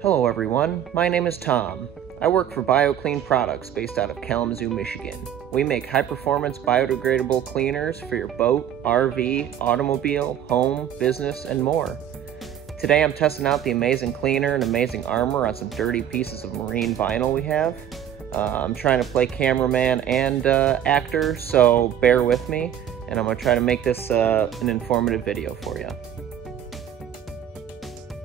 Hello everyone, my name is Tom. I work for Bio-Kleen products based out of Kalamazoo, Michigan. We make high-performance biodegradable cleaners for your boat, RV, automobile, home, business, and more. Today I'm testing out the amazing cleaner and amazing armor on some dirty pieces of marine vinyl we have. I'm trying to play cameraman and actor, so bear with me, and I'm going to try to make this an informative video for you.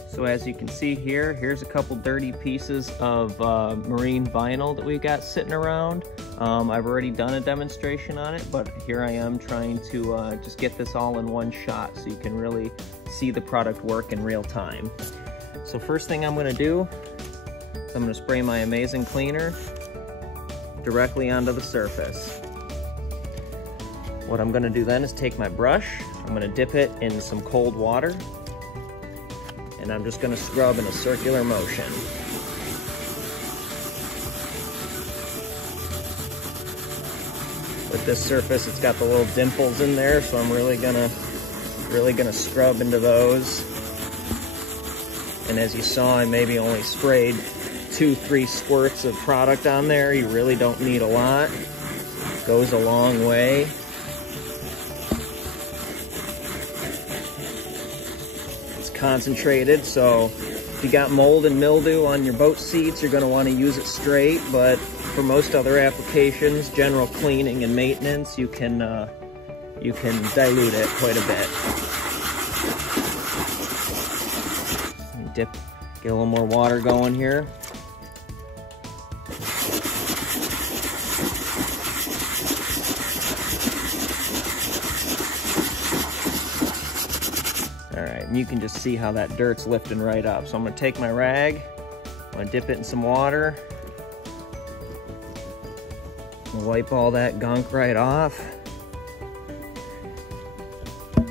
So as you can see here, here's a couple dirty pieces of marine vinyl that we got sitting around. I've already done a demonstration on it, but here I am trying to just get this all in one shot so you can really see the product work in real time. So first thing I'm going to do is I'm going to spray my amazing cleaner directly onto the surface. What I'm going to do then is take my brush, I'm going to dip it in some cold water, and I'm just going to scrub in a circular motion. With this surface, it's got the little dimples in there, so I'm really gonna scrub into those. And as you saw, I maybe only sprayed 2-3 squirts of product on there. You really don't need a lot. It goes a long way. Concentrated, so if you got mold and mildew on your boat seats, you're going to want to use it straight, but for most other applications, general cleaning and maintenance, you can dilute it quite a bit. Get a little more water going here. Alright, and you can just see how that dirt's lifting right up. So I'm going to take my rag, I'm going to dip it in some water, and wipe all that gunk right off.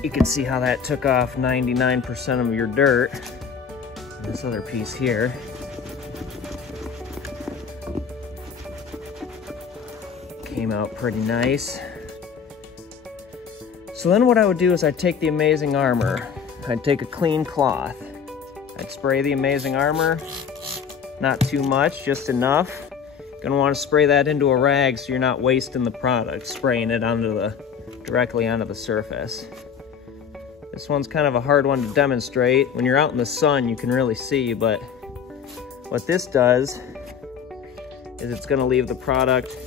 You can see how that took off 99% of your dirt. And this other piece here. Came out pretty nice. So then what I would do is I'd take the amazing armor. I'd take a clean cloth. I'd spray the amazing armor, not too much, just enough. Gonna want to spray that into a rag so you're not wasting the product, spraying it directly onto the surface. This one's kind of a hard one to demonstrate. When you're out in the sun, you can really see, but what this does is it's gonna leave the product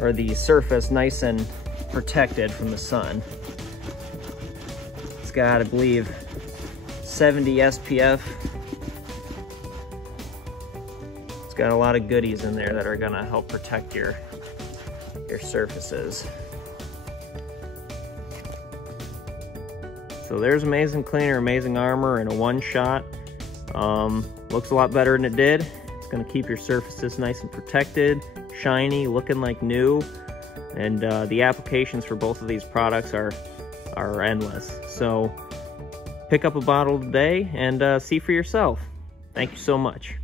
or the surface nice and protected from the sun. It's got, I believe, 70 SPF. It's got a lot of goodies in there that are gonna help protect your surfaces. So there's amazing cleaner, amazing armor in a one shot. Looks a lot better than it did. It's gonna keep your surfaces nice and protected, shiny, looking like new. And the applications for both of these products are endless. So pick up a bottle today and see for yourself. Thank you so much.